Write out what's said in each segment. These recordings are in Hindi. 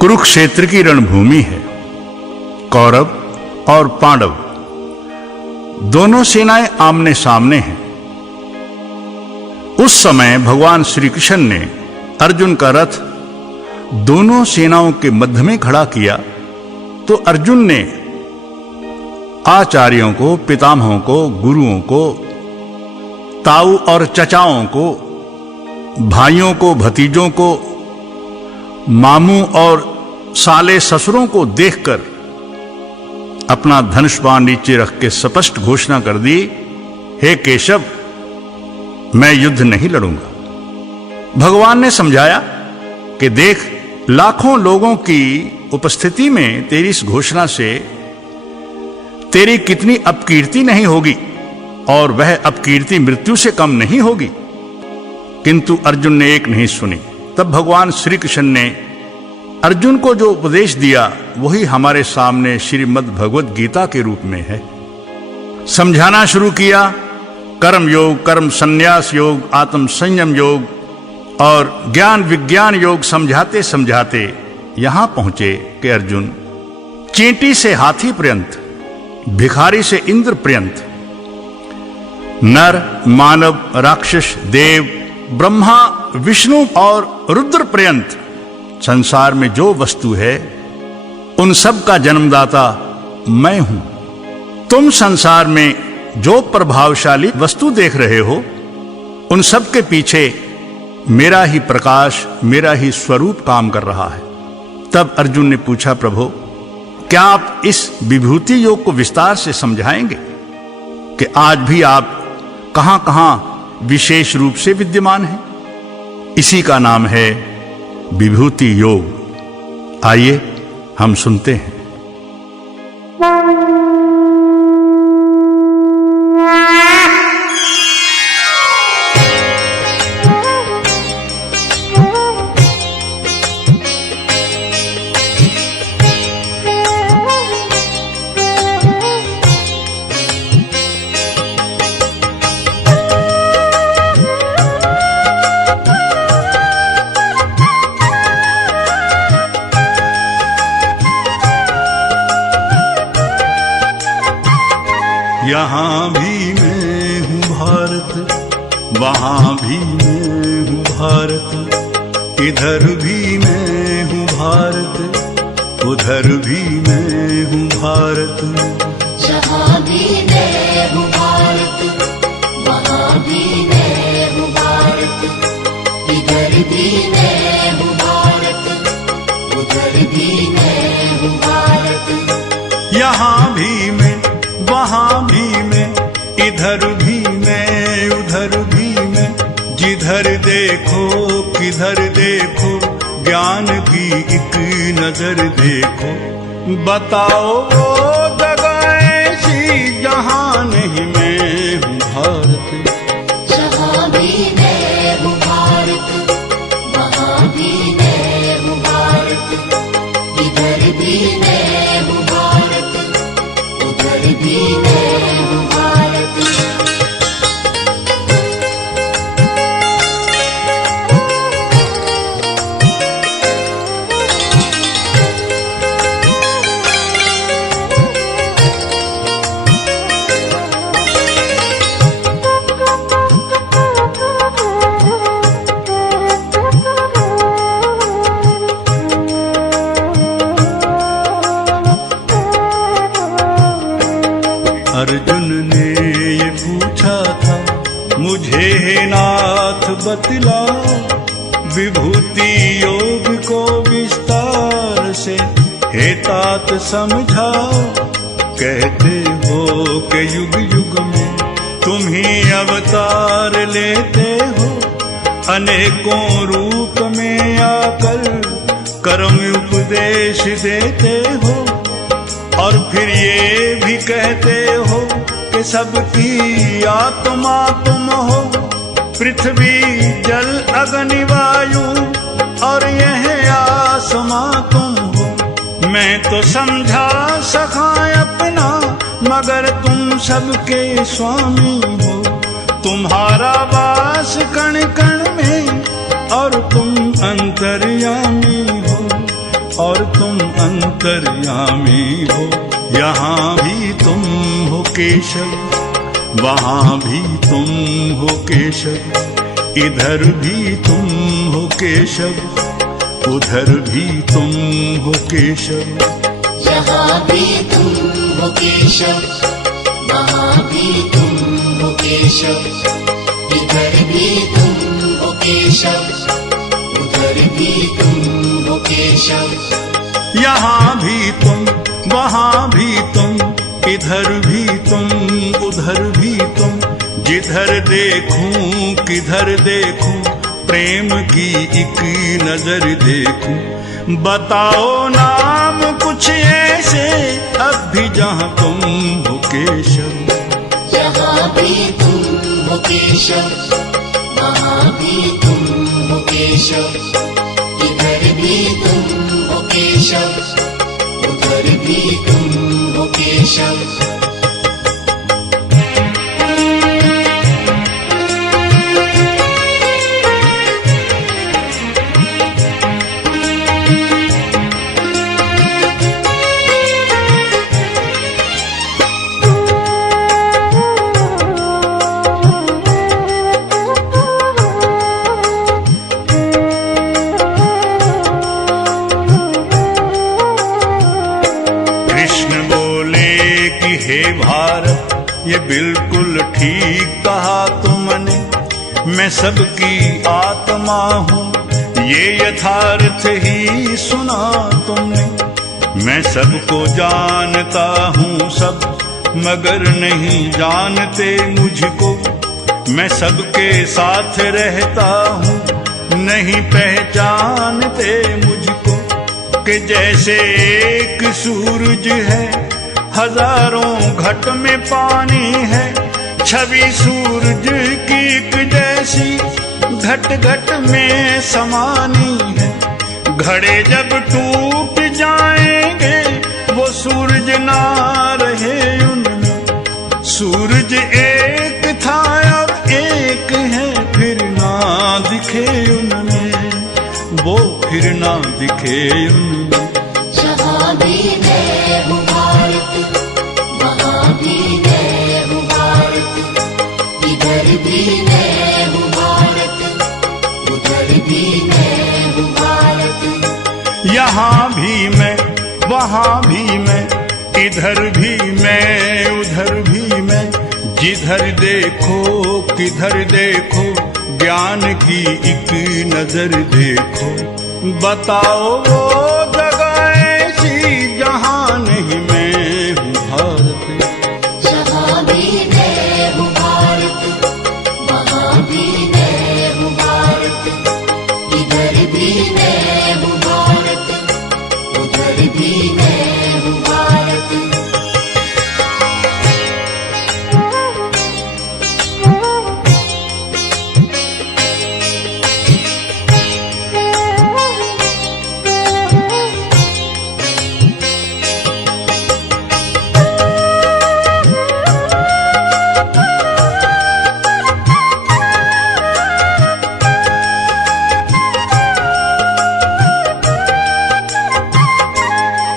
कुरुक्षेत्र की रणभूमि है। कौरव और पांडव दोनों सेनाएं आमने सामने हैं। उस समय भगवान श्री कृष्ण ने अर्जुन का रथ दोनों सेनाओं के मध्य में खड़ा किया तो अर्जुन ने आचार्यों को, पितामहों को, गुरुओं को, ताऊ और चचाओं को, भाइयों को, भतीजों को, मामू और साले ससुरों को देखकर अपना धनुष बाण नीचे रख के स्पष्ट घोषणा कर दी, हे केशव, मैं युद्ध नहीं लड़ूंगा। भगवान ने समझाया कि देख, लाखों लोगों की उपस्थिति में तेरी इस घोषणा से तेरी कितनी अपकीर्ति नहीं होगी और वह अपकीर्ति मृत्यु से कम नहीं होगी। किंतु अर्जुन ने एक नहीं सुनी। तब भगवान श्री कृष्ण ने अर्जुन को जो उपदेश दिया वही हमारे सामने श्रीमद् भगवद गीता के रूप में है। समझाना शुरू किया। कर्म योग, कर्म संन्यास योग, आत्म संयम योग और ज्ञान विज्ञान योग समझाते समझाते यहां पहुंचे कि अर्जुन, चींटी से हाथी पर्यंत, भिखारी से इंद्र पर्यंत, नर, मानव, राक्षस, देव, ब्रह्मा, विष्णु और रुद्र पर्यंत संसार में जो वस्तु है उन सब का जन्मदाता मैं हूं। तुम संसार में जो प्रभावशाली वस्तु देख रहे हो उन सब के पीछे मेरा ही प्रकाश, मेरा ही स्वरूप काम कर रहा है। तब अर्जुन ने पूछा, प्रभु, क्या आप इस विभूति योग को विस्तार से समझाएंगे कि आज भी आप कहां-कहां विशेष रूप से विद्यमान हैं? इसी का नाम है विभूति योग। आइए हम सुनते हैं। यहाँ भी मैं हूँ भारत, वहाँ भी मैं हूँ भारत, इधर भी मैं हूँ भारत, उधर भी मैं हूँ भारत। जहाँ भी मैं हूँ भारत, वहाँ भी मैं हूँ भारत, इधर भी मैं हूँ भारत, उधर भी मैं हूँ भारत। यहाँ भी मैं, वहाँ भी मैं, इधर भी मैं, उधर भी मैं, जिधर देखो किधर देखो, ज्ञान की एक नजर देखो। बताओ वो जगह ऐसी जहाँ नहीं मैं हूँ भारत। जहाँ भी मैं हूँ भारत, वहाँ भी मैं हूँ भारत, इधर भी मैं हूँ भारत, उधर भी मैं हूँ भारत। अर्जुन ने ये पूछा था, मुझे हे नाथ बतलाओ, विभूति योग को विस्तार से हे तात समझाओ। कहते हो कि युग युग में तुम ही अवतार लेते हो, अनेकों रूप में आकर कर्म उपदेश देते हो, और फिर ये भी कहते हो कि सबकी आत्मा तुम हो, पृथ्वी जल अग्नि वायु और यह आसमां तुम हो। मैं तो समझा सखा अपना, मगर तुम सबके स्वामी हो। तुम्हारा वास कण कण में और तुम अंतर्यामी हो, और तुम अंतर्यामी हो। यहाँ भी तुम हो केशव, वहाँ भी तुम हो केशव, इधर भी तुम हो केशव, उधर भी तुम हो केशव। यहाँ भी तुम हो केशव, वहाँ भी तुम हो केशव, इधर भी तुम हो केशव, उधर भी तुम हो केशव। यहाँ भी तुम, वहाँ भी तुम, इधर भी तुम, उधर भी तुम, जिधर देखूं किधर देखूं, प्रेम की एक नजर देखूं। बताओ नाम कुछ ऐसे अब भी जहाँ तुम हो केशव। यहाँ भी तुम हो केशव, वहाँ भी तुम हो केशव, इधर भी तुम हो केशव, उधर भी तुम हो केशव। ये बिल्कुल ठीक कहा तुमने, मैं सबकी आत्मा हूँ, ये यथार्थ ही सुना तुमने। मैं सबको जानता हूँ सब, मगर नहीं जानते मुझको। मैं सबके साथ रहता हूँ, नहीं पहचानते मुझको। कि जैसे एक सूरज है, हजारों घट में पानी है, छवि सूरज की एक जैसी घट घट में समानी है। घड़े जब टूट जाएंगे, वो सूरज ना रहे उनमें। सूरज एक था अब एक है, फिर ना दिखे उनमें, वो फिर ना दिखे उनमें। जहाँ भी मैं हूँ भारत, वहाँ भी मैं हूँ भारत, इधर भी मैं हूँ भारत, उधर भी मैं हूँ भारत। यहाँ भी मैं, वहाँ भी मैं, इधर भी मैं, उधर भी मैं, जिधर देखो किधर देखो, ज्ञान की एक नजर देखो। बताओ वो जगह ऐसी जहाँ नहीं मैं हूँ भारत। जहाँ भी मैं हूँ भारत, वहाँ भी मैं हूँ भारत, इधर भी मैं हूँ भारत, उधर भी मैं हूँ भारत।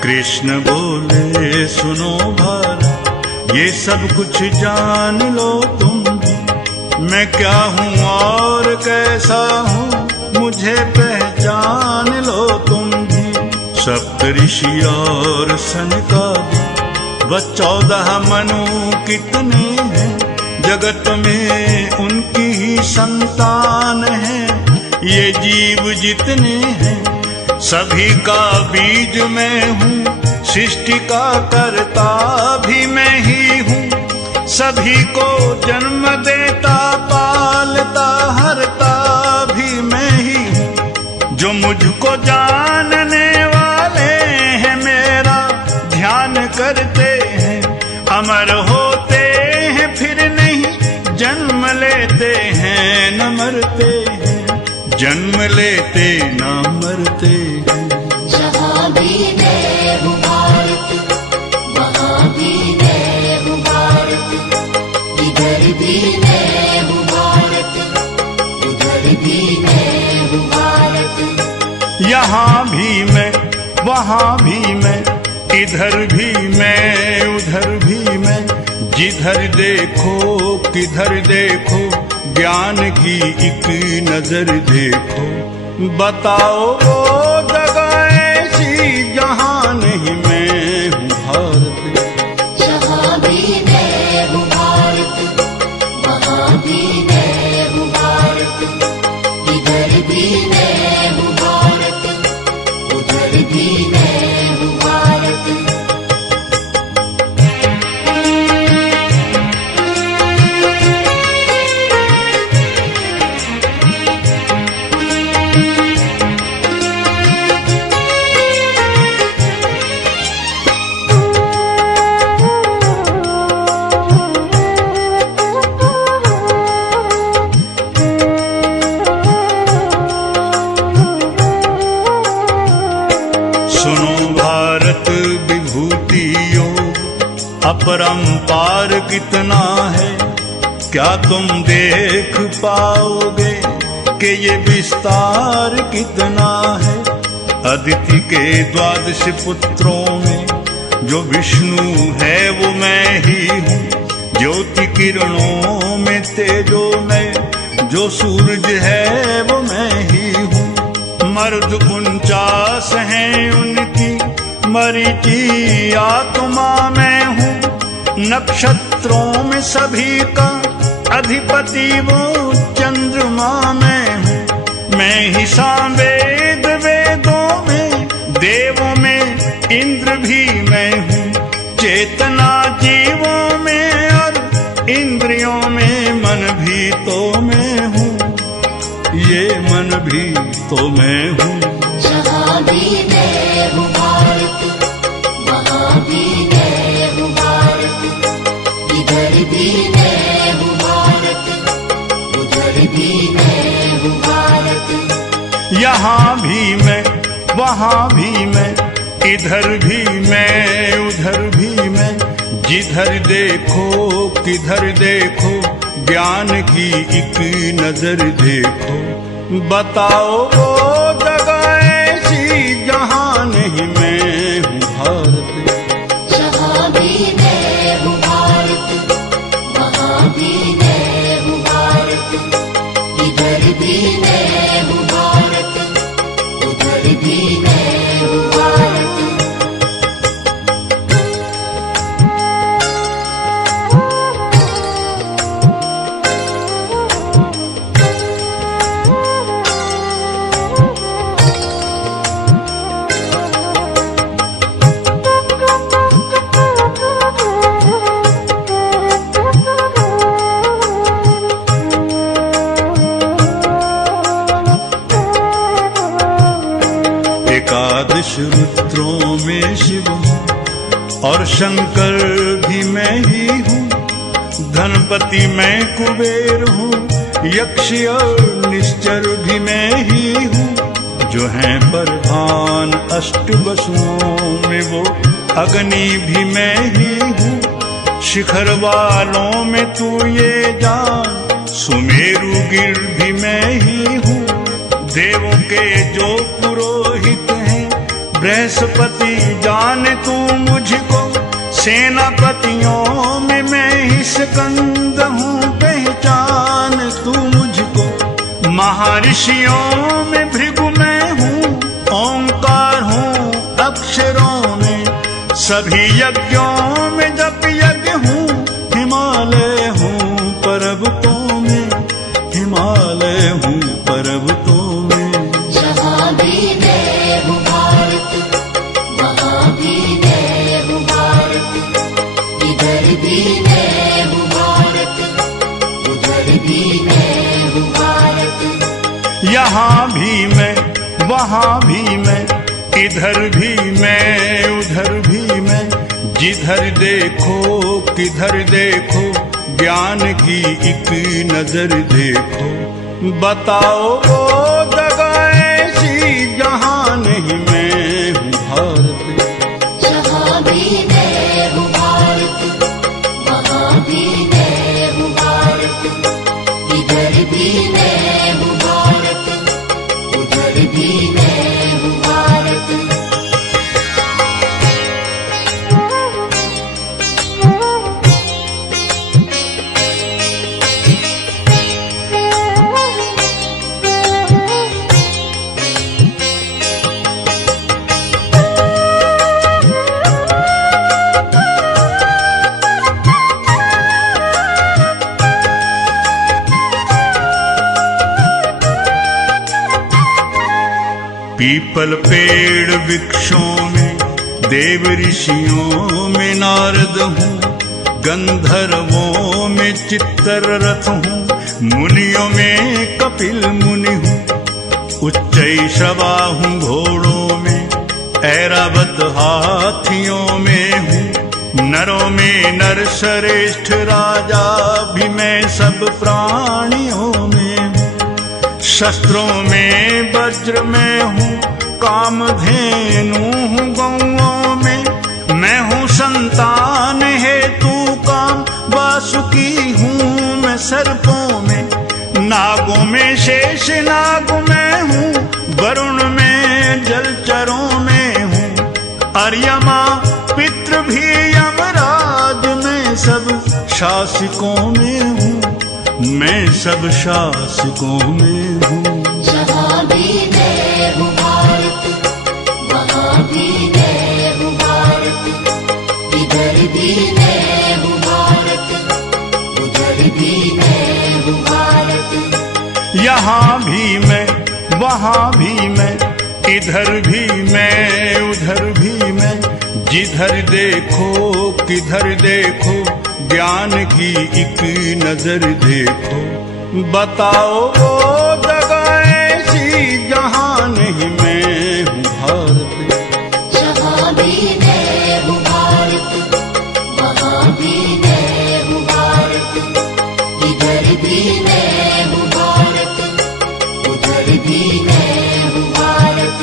कृष्ण बोले सुनो भारत, ये सब कुछ जान लो तुम भी। मैं क्या हूँ और कैसा हूँ, मुझे पहचान लो तुम भी। सप्तऋषि और सनकादि व 14 मनु कितने हैं, जगत में उनकी ही संतान है। ये जीव जितने हैं, सभी का बीज मैं हूँ, सृष्टि का कर्ता भी मैं ही हूँ। सभी को जन्म देता पालता हरता भी मैं ही हूँ। जो मुझको जानने वाले हैं, मेरा ध्यान करते हैं, अमर होते हैं फिर नहीं जन्म लेते हैं न मरते हैं, जन्म लेते न मरते हैं। जहाँ भी मैं हूँ भारत, वहाँ भी मैं हूँ भारत, इधर भी मैं हूँ भारत, उधर भी मैं हूँ भारत। यहाँ भी मैं, वहाँ भी मैं, इधर भी मैं, उधर भी मैं, जिधर देखो किधर देखो, ज्ञान की एक नजर देखो। बताओ वो जगह ऐसी जहाँ नहीं मैं हूँ भारत। जहाँ भी मैं हूँ भारत, वहाँ भी मैं हूँ भारत, इधर भी मैं हूँ भारत, उधर भी मैं हूँ भारत। अपरंपार कितना है, क्या तुम देख पाओगे कि ये विस्तार कितना है। अदिति के 12 पुत्रों में जो विष्णु है वो मैं ही हूँ। ज्योति किरणों में तेजो में जो सूरज है वो मैं ही हूँ। मर्द 49 हैं उनकी, मरीची आत्मा मैं हूँ। नक्षत्रों में सभी का अधिपति वो चंद्रमा मैं हूँ। मैं ही सामवेद वेदों में, देवों में इंद्र भी मैं हूँ। चेतना जीवों में और इंद्रियों में मन भी तो मैं हूँ, ये मन भी तो मैं हूँ। जहाँ भी मैं हूँ भारत, वहाँ भी मैं हूँ भारत, इधर भी मैं हूँ भारत, उधर भी मैं हूँ भारत। यहाँ भी मैं, वहाँ भी मैं, इधर भी मैं, उधर भी मैं, जिधर देखो किधर देखो, ज्ञान की एक नजर देखो। बताओ वो जगह ऐसी जहाँ नहीं मैं हूँ भारत। जहाँ भी मैं हूँ भारत, वहाँ भी मैं हूँ भारत, इधर भी मैं हूँ भारत, उधर भी मैं हूँ भारत। एकादश रुद्रों में शिव हूँ और शंकर भी मैं ही हूँ। धनपति मैं कुबेर हूँ, यक्ष और निश्चर भी मैं ही हूँ। जो हैं प्रधान अष्टवसुओं में वो अग्नि भी मैं ही हूँ। शिखर वालों में तू ये जान, सुमेरु गिर भी मैं ही हूँ। देवों के जो पुरोहित हैं, बृहस्पति जाने तू मुझको। सेनापतियों में मैं ही स्कंद हूँ, पहचान तू मुझको। महर्षियों में भृगु मैं हूँ, ओंकार हूँ अक्षरों में। सभी यज्ञों में जप यज्ञ हूँ, हिमालय हूँ पर्वतों में, हिमालय हूँ पर्वतों में। जहाँ भी मैं हूँ भारत, वहाँ भी मैं हूँ भारत, इधर भी मैं हूँ भारत, उधर भी मैं हूँ भारत। यहाँ भी मैं, वहाँ भी मैं, इधर भी मैं, उधर भी मैं, जिधर देखो किधर देखो, ज्ञान की एक नजर देखो। बताओ वो जगह ऐसी जहाँ नहीं मैं हूँ भारत। जहाँ भी मैं हूँ भारत, वहाँ भी मैं हूँ भारत, इधर भी मैं हूँ भारत, उधर भी मैं हूँ भारत। पीपल पेड़ वृक्षों में देव ऋषियों में नारद हूँ, गंधर्वों में चित्तरथ हूँ, मुनियों में कपिल मुनि हूँ, उच्चैश्रवा हूँ घोड़ों में, ऐरावत हाथियों में हूँ, नरों में नर श्रेष्ठ राजा भी मैं सब प्राणियों में हूँ, शस्त्रों में वज्र में हूँ, कामधेनु हूँ गौओं में, मैं हूँ संतान हेतु काम वासुकी हूँ मैं सर्पों में, नागों में शेष नाग में हूँ, वरुण में जलचरों में हूँ, अर्यमा पितृ भी यमराज में सब शासकों में हूँ, मैं सब शासकों में हूँ। जहाँ भी मैं हूँ भारत, वहाँ भी मैं हूँ भारत, इधर भी मैं हूँ भारत, उधर भी मैं हूँ भारत। यहाँ भी मैं, वहाँ भी मैं, इधर भी मैं, उधर भी मैं, जिधर देखो किधर देखो, ज्ञान की एक नजर देखो, बताओ वो जगह ऐसी जहाँ नहीं मैं हूँ भारत। जहाँ भी मैं हूँ भारत, वहाँ भी मैं हूँ भारत, इधर भी मैं हूँ भारत, उधर भी मैं हूँ भारत।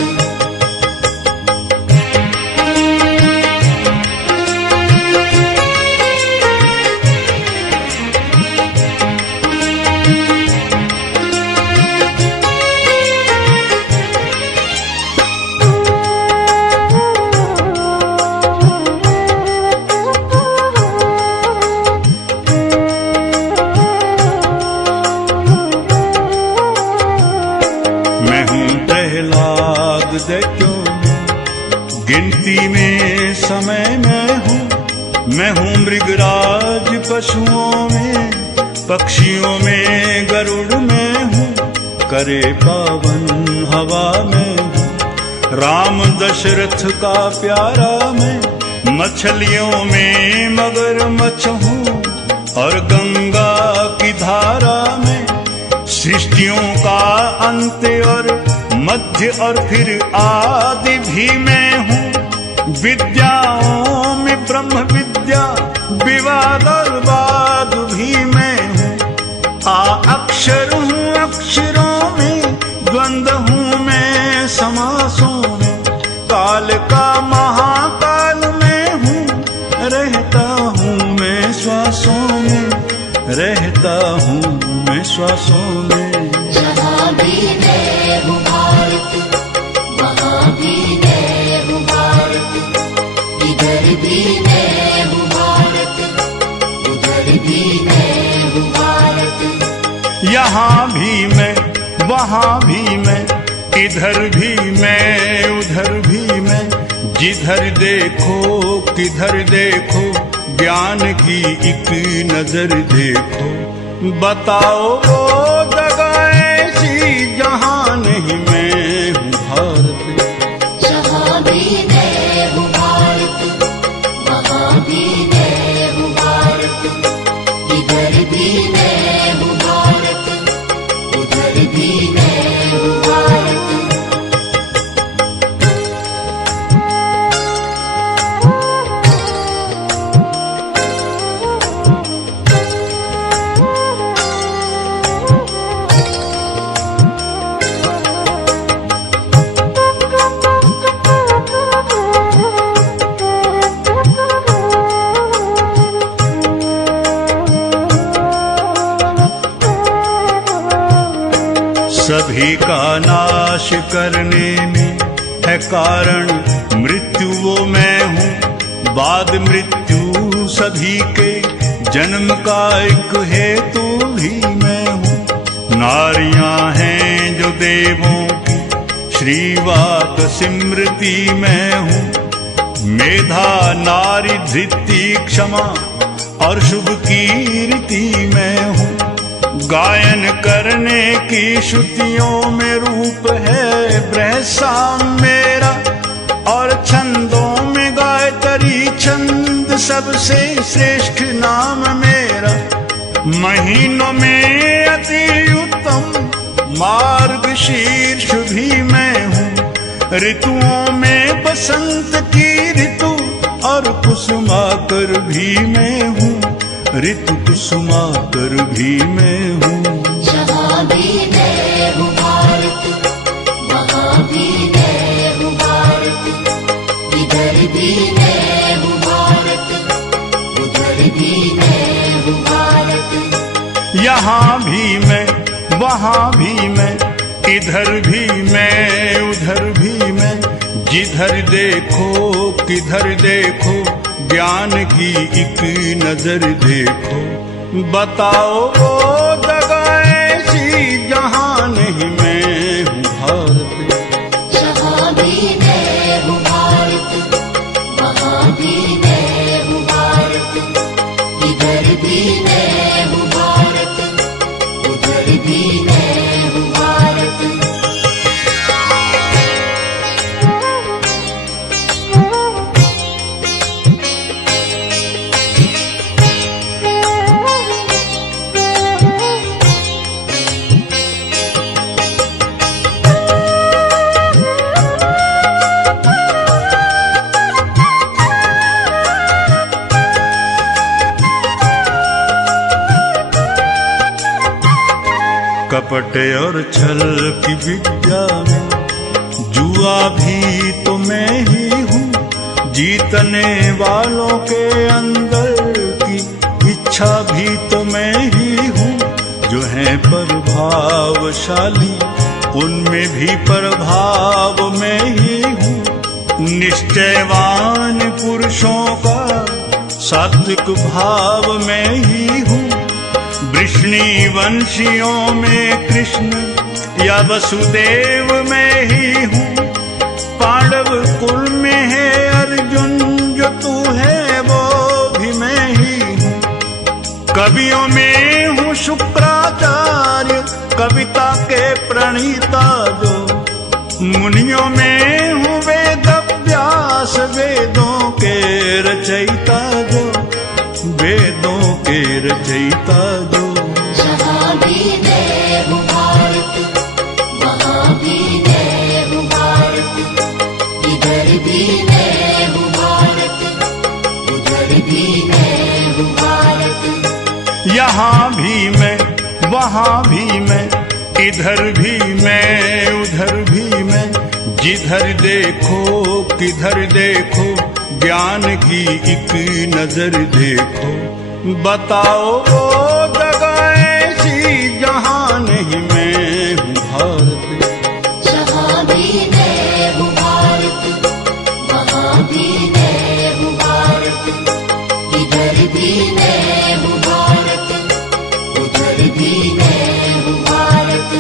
गिनती में समय मैं हूँ, मैं हूँ मृगराज पशुओं में, पक्षियों में गरुड़ में हूँ, करे पावन हवा में हूँ, राम दशरथ का प्यारा मैं, मछलियों में मगरमच्छ हूँ, और गंगा की धारा में, सृष्टियों का अंत और मध्य और फिर आदि भी मैं हूँ, विद्याओं में ब्रह्म विद्या, विवाद और वाद भी मैं हूँ, अक्षर हूँ अक्षरों में, द्वंद्व हूँ मैं समासों में, काल का महाकाल में हूँ, रहता हूँ मैं श्वासों में, रहता हूँ मैं श्वासों में। जहाँ भी मैं हूँ भारत, वहाँ भी मैं हूँ भारत, इधर भी मैं हूँ भारत, उधर भी मैं हूँ भारत। यहाँ भी मैं, वहाँ भी मैं, इधर भी मैं, उधर भी मैं, जिधर देखो किधर देखो, ज्ञान की एक नजर देखो, बताओ वो जगह ऐसी जहाँ नहीं मैं हूँ भारत। जहाँ भी मैं हूँ भारत, वहाँ भी मैं हूँ भारत, इधर भी मैं हूँ भारत, उधर भी मैं हूँ भारत। सभी का नाश करने में है कारण मृत्यु वो मैं हूँ, बाद मृत्यु सभी के जन्म का एक हेतु भी मैं हूँ। नारियां हैं जो देवों की श्रीवाक सिमृति मैं हूँ, मेधा नारी धृति क्षमा और शुभ कीर्ति मैं हूँ। गायन करने की श्रुतियों में रूप है बृहस्पति साम मेरा, और छंदों में गायत्री छंद सबसे श्रेष्ठ नाम मेरा। महीनों में अति उत्तम मार्गशीर्ष भी मैं हूँ। ऋतुओं में बसंत की ऋतु और कुसुमाकर भी मैं हूँ। ऋतु कुसुमाकर भी मैं हूँ। जहाँ भी मैं हूँ भारत, वहाँ भी मैं हूँ भारत। इधर भी मैं हूँ भारत, उधर भी मैं हूँ भारत। यहाँ भी मैं, वहाँ भी मैं, इधर भी मैं, उधर भी मैं। जिधर देखो किधर देखो, ज्ञान की एक नजर देखो। बताओ वो जगह ऐसी जहाँ नहीं मैं हूँ भारत। जहाँ भी मैं हूँ भारत, वहाँ भी मैं हूँ भारत। इधर भी मैं हूँ भारत, उधर भी मैं हूँ भारत। कपट और छल की विद्या में जुआ भी तो मैं ही हूँ। जीतने वालों के अंदर की इच्छा भी तो मैं ही हूँ। जो है प्रभावशाली उनमें भी प्रभाव मैं ही हूँ। निश्चयवान पुरुषों का सात्विक भाव मैं ही हूँ। वृष्णि वंशियों में कृष्ण या वसुदेव मैं ही हूँ। पांडव कुल में है अर्जुन, जो तू है वो भी मैं ही हूँ। कवियों में हूँ शुक्राचार्य, कविता के प्रणीता जो। मुनियों में हूँ वेद व्यास, वेदों के रचयिता जो। वेदों के रचयिता जो। जहाँ भी मैं हूँ भारत, वहाँ भी मैं हूँ भारत। इधर भी मैं हूँ भारत, उधर भी मैं हूँ भारत। यहाँ भी मैं, वहाँ भी मैं, इधर भी मैं, उधर भी मैं। जिधर देखो किधर देखो, ज्ञान की एक नजर देखो। बताओ वो जगह ऐसी जहाँ नहीं मैं हूँ भारत। जहाँ भी मैं हूँ भारत, वहाँ भी मैं हूँ भारत। इधर भी मैं हूँ भारत, उधर भी मैं हूँ भारत।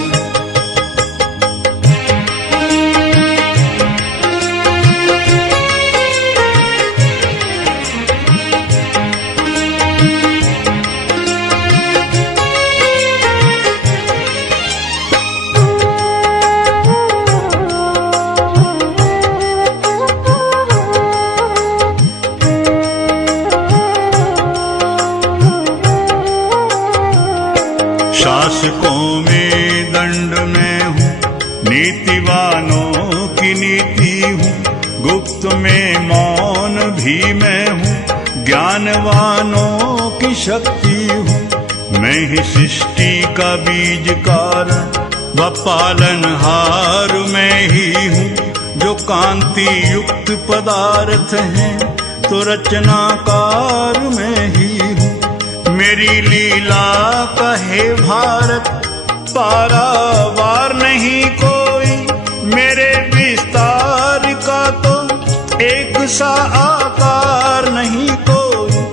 शासकों में दंड में हूँ, नीतिवानों की नीति हूँ। गुप्त में मौन भी मैं हूँ, ज्ञानवानों की शक्ति हूँ। मैं ही सृष्टि का बीज कारण व पालनहार मैं ही हूँ। जो कांति युक्त पदार्थ हैं तो रचनाकार मैं ही हूँ। मेरी लीला कहे भारत, पारावार नहीं कोई। मेरे विस्तार का तो एक सा आकार नहीं कोई।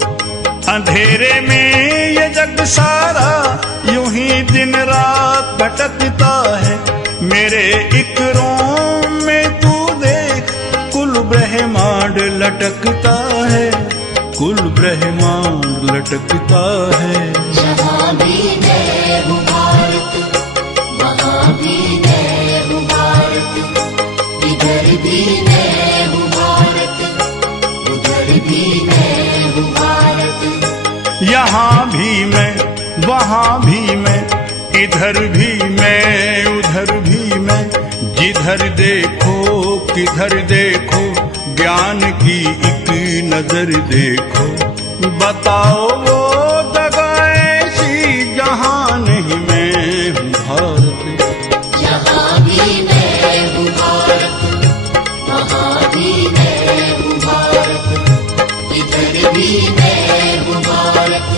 अंधेरे में ये जग सारा यूं ही दिन रात भटकता है। मेरे एक रोम में तू देख, कुल ब्रह्मांड लटकता है। कुल ब्रह्मांड लटकता है। जहाँ भी मैं हूँ भारत, वहाँ भी मैं हूँ भारत। वहाँ भी मैं, इधर भी मैं, उधर भी मैं, जिधर देखो किधर देखो, ज्ञान की एक नजर देखो। बताओ वो जगह ऐसी जहाँ नहीं मैं हूँ भारत। यहाँ भी मैं हूँ भारत, वहाँ भी मैं हूँ भारत, इधर भी मैं हूँ भारत,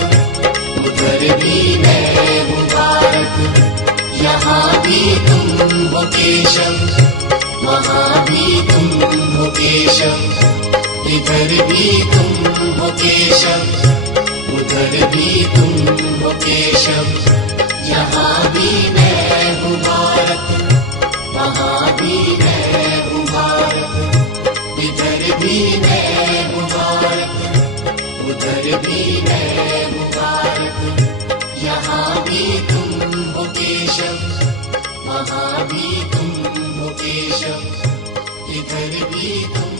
उधर भी मैं हूँ भारत। यहाँ भी तुम हो केशव, वहाँ भी तुम हो केशव, इधर भी तुम हो केशव, उधर भी तुम हो केशव। यहाँ भी मैं हूँ भारत, वहाँ भी मैं हूँ भारत, इधर भी मैं हूँ भारत, उधर भी मैं हूँ भारत। यहाँ भी तुम हो केशव, वहाँ भी तुम हो केशव, इधर भी तुम